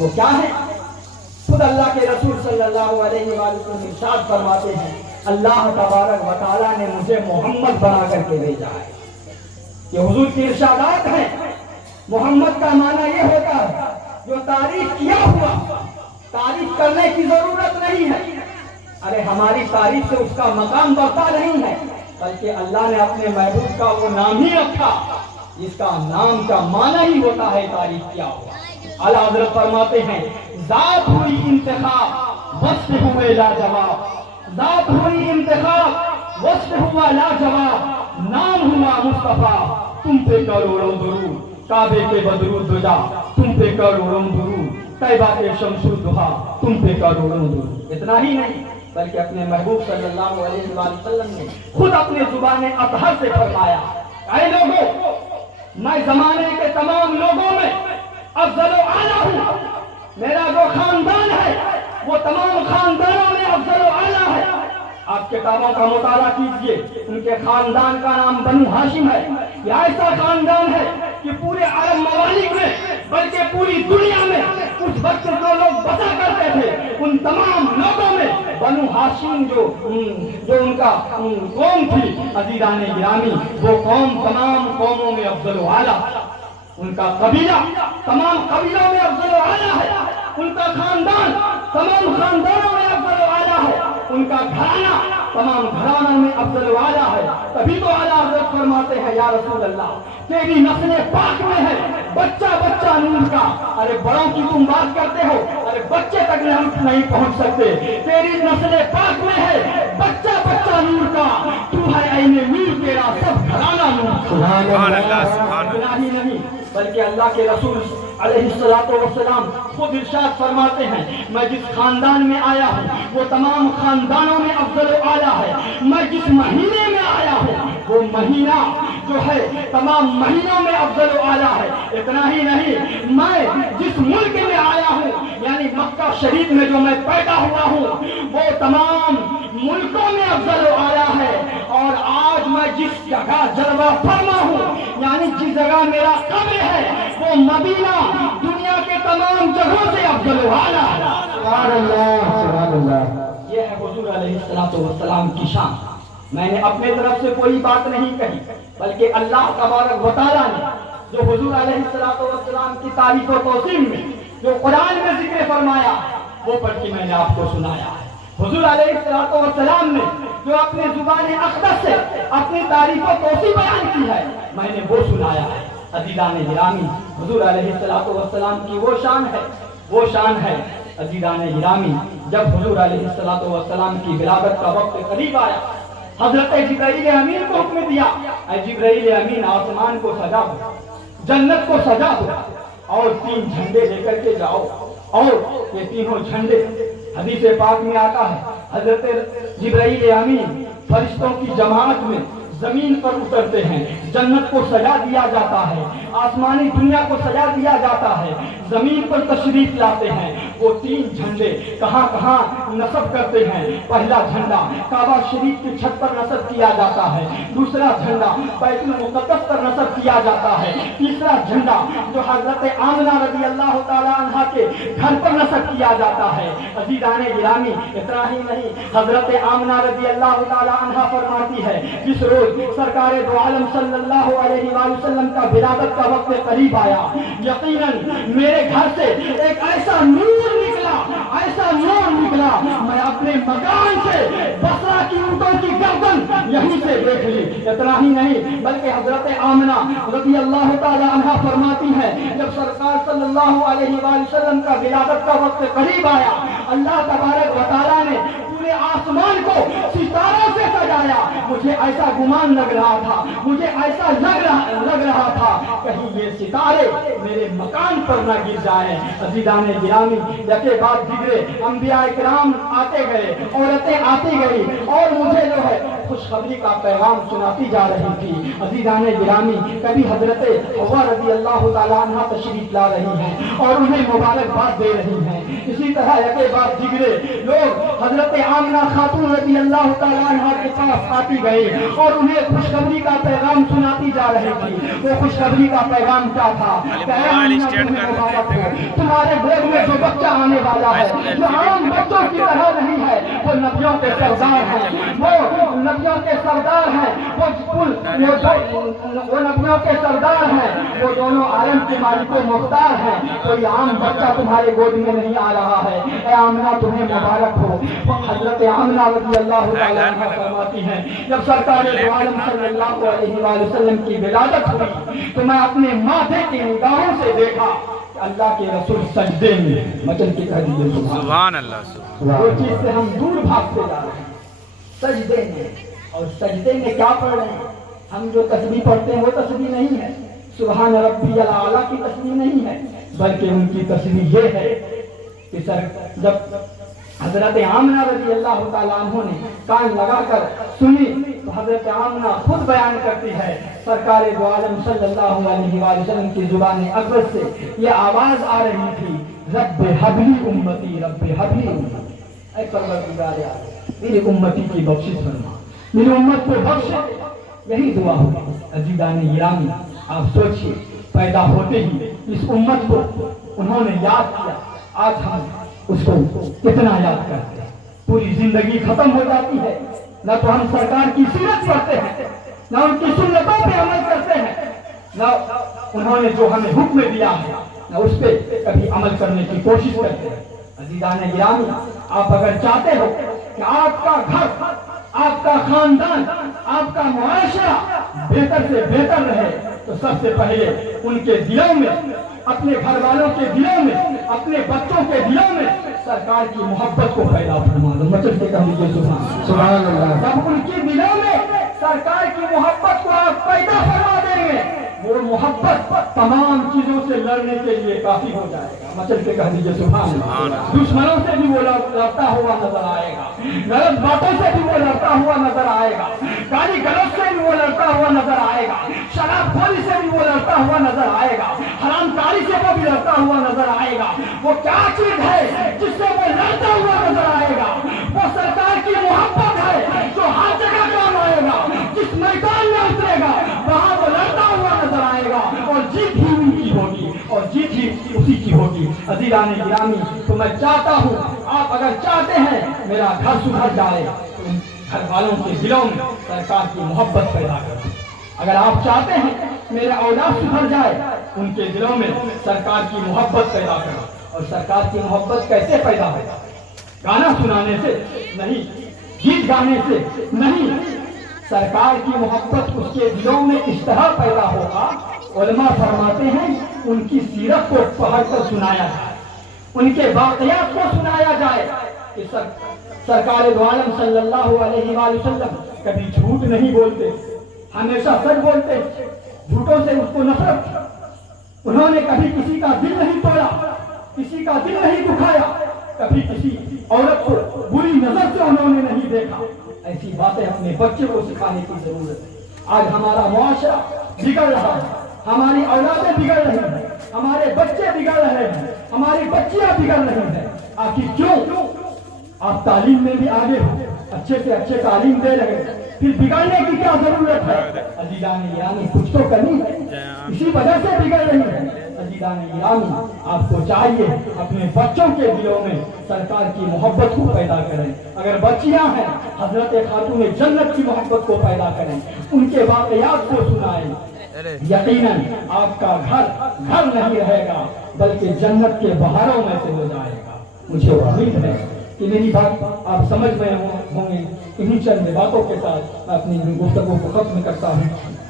وہ کیا ہے؟ خود اللہ کے رسول صلی اللہ علیہ وسلم ارشاد فرماتے ہیں اللہ تبارک و تعالیٰ نے مجھے محمد بنا کر کے بھیجا ہے. یہ حضور کی ارشادات ہیں. محمد کا معنی یہ ہوتا ہے جو تعریف کیا ہوا، تعریف کرنے کی ضرورت نہیں ہے. ارے ہماری تعریف سے اس کا مقام بڑھتا نہیں ہے، بلکہ اللہ نے اپنے محبوب کا وہ نام ہی رکھا جس کا نام کا معنی ہی ہوتا ہے تعریف کیا ہوا. اعلیٰ حضرت فرماتے ہیں ذات ہوئی انتخاب وصف ہوئے لاجواب، ذات ہوئی انتخاب وصف ہوا لاجواب، نام ہوا مصطفیٰ تم پہ کروڑوں درود، کعبے کے بدرود دجا تم پہ کروڑوں درود، طیبہ کے شمس الضحا تم پہ کروڑوں درود. اتنا ہی نہیں بلکہ اپنے محبوب صلی اللہ علیہ وسلم نے خود اپنے زبان اطہر سے فرمایا اے لوگوں میں زمانے کے تمام لوگوں میں افضل و اعلیٰ ہوں. میرا جو خاندان ہے وہ تمام خاندانوں میں افضل و اعلیٰ ہے. آپ کتابوں کا مطالعہ کیجئے، ان کے خاندان کا نام بنو ہاشم ہے. یہ ایسا خاندان ہے کہ پورے عرب ممالک میں بلکہ پوری دنیا میں اس وقت جو لوگ بسا کرتے تھے ان تمام لوگوں میں بنو ہاشم جو ان کا قوم تھی عزیزان گرامی، وہ قوم تمام قوموں میں افضل و اعلیٰ. ان کا قبیلہ تمام قبیلوں میں افضل و اعلیٰ ہے. ان کا خاندان تمام خاندانوں میں افضل و اعلیٰ ہے. ان کا گھرانہ تمام گھرانوں میں افضل و اعلیٰ ہے. تبھی تو اعلیٰ حضرت فرماتے ہیں یا رسول اللہ تیری نسل پاک میں ہے بچہ بچہ نور کا. ارے بڑوں کی تم بات کرتے ہو، ارے بچے تک نہیں پہنچ سکتے. تیری نسل پاک میں ہے بچہ بچہ نور کا، تو ہے عین نور تیرا سب گھرانہ نور. سبحان اللہ سبحان اللہ. نہیں بلکہ اللہ کے رسول علیہ السلام خود ارشاد فرماتے ہیں میں جس خاندان میں آیا ہوں وہ تمام خاندانوں میں افضل و اعلیٰ ہے. میں جس مہینے میں آیا ہوں وہ مہینہ جو ہے تمام مہینوں میں افضل و اعلیٰ ہے. اتنا ہی نہیں میں جس ملک میں آیا ہوں یعنی مکہ شریف میں جو میں پیدا ہوا ہوں وہ تمام ملکوں میں افضل و اعلیٰ ہے. اور آج میں جس جگہ جلوہ فرما ہوں یعنی جس جگہ میرا قبر ہے وہ مدینہ دنیا کے تمام جگہوں سے افضل و اعلیٰ ہے. سبحان اللہ سبحان اللہ. یہ ہے حضور علیہ السلام کی شان. میں نے اپنے طرف سے کوئی بات نہیں کہی بلکہ اللہ تبارک و تعالیٰ نے جو حضور علیہ السلام کی تعریف و توصیف میں جو قرآن میں ذکر فرمایا وہ پڑھ کے میں نے آپ کو سنایا ہے. حضور علیہ السلام نے جو اپنے زبان اقدس سے اپنی تعریف و توصیف بیان کی ہے میں نے وہ سنایا ہے. عزیزان گرامی حضور علیہ السلام کی وہ شان ہے عزیزان گرامی. جب حضور علیہ السلام کی ولادت کا وقت قریب آیا حضرت جبرائیل امین کو حکم دیا اے جبرائیل امین آسمان کو سجا دو، جنت کو سجا دو اور 3 جھنڈے لے کر کے جاؤ. اور یہ تینوں جھنڈے حدیث پاک میں آتا ہے حضرت جبرائیل امین فرشتوں کی جماعت میں زمین پر اترتے ہیں. جنت کو سجا دیا جاتا ہے، آسمانی دنیا کو سجا دیا جاتا ہے، زمین پر تشریف لاتے ہیں. وہ 3 جھنڈے کہاں کہاں نصب کرتے ہیں. پہلا جھنڈا کعبہ شریف کی چھت پر نصب کیا جاتا ہے، دوسرا جھنڈا بیت المقدس پر نصب کیا جاتا ہے، تیسرا جھنڈا جو حضرت آمنہ رضی اللہ تعالی عنہا کے گھر پر نصب کیا جاتا ہے. عزیزان گرامی اتنا ہی نہیں حضرت آمنہ رضی اللہ تعالی عنہا فرماتی ہے جس روز سرکار دو عالم صلی اللہ علیہ وآلہ وسلم کا ولادت کا وقت قریب آیا یقیناً میرے گھر سے ایک ایسا نور نکلا میں اپنے مکان سے بصرہ کی اونٹوں کی گردن یہیں سے دیکھ لی. اتنا ہی نہیں بلکہ حضرت آمنہ رضی اللہ تعالی عنہا فرماتی ہے جب سرکار صلی اللہ علیہ وآلہ وسلم کا ولادت کا وقت قریب آیا اللہ تبارک و تعالی نے پورے آسمان کو ستاروں سے سجایا. مجھے ایسا گمان لگ رہا تھا کہیں یہ ستارے میرے مکان پر نہ گر جائیں. عزیزان گرامی یکے بعد دیگرے انبیاء کرام آتے گئے، عورتیں آتی گئی اور مجھے جو ہے خوشخبری کا پیغام سناتی جا رہی تھی. عزیزان گرامی کبھی حضرت حوا رضی اللہ تعالیٰ عنہ تشریف لا رہی ہیں اور انہیں مبارکباد دے رہی ہیں. اسی طرح یکے بعد دیگرے لوگ حضرت آمنہ خاتون رضی اللہ تعالیٰ عنہ عنہا کے پاس آتی گئی اور انہیں خوشخبری کا پیغام سناتی جا رہی تھی. وہ خوشخبری کا پیغام کیا تھا؟ کہ اے آمنہ تمہیں مبارک ہو، تمہارے گود میں جو بچہ آنے والا ہے جو عام بچوں کی طرح نہیں ہے، وہ نبیوں کے سردار ہیں، وہ نبیوں کے سردار ہیں، وہ نبیوں کے سردار ہیں، وہ دونوں عالم کے مالک و مختار ہیں. کوئی عام بچہ تمہارے گود میں نہیں آ رہا ہے. اے آمنہ تمہیں مبارک ہو. حضرت آمنہ رضی اللہ تعالیٰ عنہ فرماتی ہیں جب سرکار دو عالم صلی اللہ علیہ وآلہ وسلم کی ولادت ہوئی تو میں اپنے ماتھے کی نگاہوں سے دیکھا کہ اللہ کے رسول سجدے میں مچل کے کہہ دیجیے سبحان اللہ. وہ چیز سے ہم دور بھاگتے جا رہے ہیں، سجدے میں. اور سجدے میں کیا پڑھ رہے ہیں؟ ہم جو تسبیح پڑھتے ہیں وہ تسبیح نہیں ہے، سبحان ربی الاعلیٰ کی تسبیح نہیں ہے، بلکہ ان کی تسبیح یہ ہے کہ جب حضرت آمنہ رضی اللہ تعالیٰ عنہ نے کان لگا کر سنی تو حضرت آمنہ خود بیان کرتی ہے سرکار دو عالم صلی اللہ علیہ وآلہ وسلم کی زبان اقدس سے یہ آواز آ رہی تھی، رب حبلی امتی، رب حبلی امتی. اے پروردگار میری امتی کی بخشش فرما، میری امت کو بخش. یہی دعا ہوگی. عزیزان گرامی آپ سوچئے پیدا ہوتے ہی اس امت کو انہوں نے یاد کیا. آج ہم اس کو کتنا یاد کرتے ہیں؟ پوری زندگی ختم ہو جاتی ہے، نہ تو ہم سرکار کی سیرت پڑھتے ہیں، نہ ان کی سنتوں پہ عمل کرتے ہیں، نہ انہوں نے جو ہمیں حکم دیا ہے نہ اس پہ کبھی عمل کرنے کی کوشش کرتے ہیں. عزیزان گرامی آپ اگر چاہتے ہو کہ آپ کا گھر، آپ کا خاندان، آپ کا معاشرہ بہتر سے بہتر رہے تو سب سے پہلے ان کے دلوں میں، اپنے گھر والوں کے دلوں میں، اپنے بچوں کے دلوں میں سرکار کی محبت کو پیدا فرما دو. مچل کے کہہ دیجیے سبحان اللہ. جب ان کے دلوں میں سرکار کی محبت کو آپ پیدا فرما دیں گے وہ محبت تمام چیزوں سے لڑنے کے لیے کافی ہو جائے گا. مچل کے کہہ دیجیے سبحان اللہ. دشمنوں سے بھی وہ لڑتا ہوا نظر آئے گا، غلط باتوں سے بھی وہ لڑتا ہوا نظر آئے گا، گالی گلوچ سے بھی وہ لڑتا ہوا نظر آئے گا، شراب خوری سے بھی وہ لڑتا ہوا نظر آئے گا، حرام کاری سے وہ بھی لڑتا ہوا نظر آئے گا. وہ کیا چیز ہے جس سے وہ لڑتا ہوا نظر آئے گا؟ وہ سرکار کی محبت ہے جو ہر جگہ کام آئے گا. جس میدان میں اترے گا وہاں وہ لڑتا ہوا نظر آئے گا اور جیت ہی ان کی ہوگی اور جیت ہی اسی کی ہوگی. عزیزان گرامی تو میں چاہتا ہوں آپ اگر چاہتے ہیں میرا گھر سدھر جائے تو ان گھر والوں کے دلوں میں سرکار کی محبت پیدا کرو. اگر آپ چاہتے ہیں میرے اولاد سدھر جائے ان کے دلوں میں سرکار کی محبت پیدا کرو. اور سرکار کی محبت کیسے پیدا ہوگا؟ گانا سنانے سے نہیں، گیت گانے سے نہیں. سرکار کی محبت اس کے دلوں میں اس طرح پیدا ہوگا، علماء فرماتے ہیں ان کی سیرت کو پڑھ کر سنایا جائے، ان کے واقعات کو سنایا جائے کہ سرکار دو عالم صلی اللہ علیہ وآلہ وسلم کبھی جھوٹ نہیں بولتے، ہمیشہ سچ بولتے، جھوٹوں سے اس کو نفرت تھی. انہوں نے کبھی کسی کا دل نہیں توڑا، کسی کا دل نہیں دکھایا، کبھی کسی عورت کو بری نظر سے انہوں نے نہیں دیکھا. ایسی باتیں اپنے بچے کو سکھانے کی ضرورت ہے. آج ہمارا معاشرہ بگڑ رہا ہے، ہماری اولادیں بگڑ رہی ہیں، ہمارے بچے بگڑ رہے ہیں، ہماری بچیاں بگڑ رہی ہیں. آخر کیوں؟ آپ تعلیم میں بھی آگے ہو، اچھے سے اچھے تعلیم دے رہے ہیں، پھر بگڑنے کی کیا ضرورت ہے؟ عزیزان گرامی کچھ تو کرنی ہے، اسی وجہ سے بگڑ رہی ہے. عزیزان گرامی آپ کو چاہیے اپنے بچوں کے دلوں میں سرکار کی محبت کو پیدا کریں. اگر بچیاں ہیں حضرت خاتون جنت کی محبت کو پیدا کریں، ان کے واقعات کو سنائیں. یقیناً آپ کا گھر نہیں رہے گا بلکہ جنت کے بہاروں میں سے ہو جائے گا. مجھے امید ہے کہ میری بات آپ سمجھ میں ہوں گے. انہی چند باتوں کے ساتھ میں اپنی گفتگو کو ختم کرتا ہوں.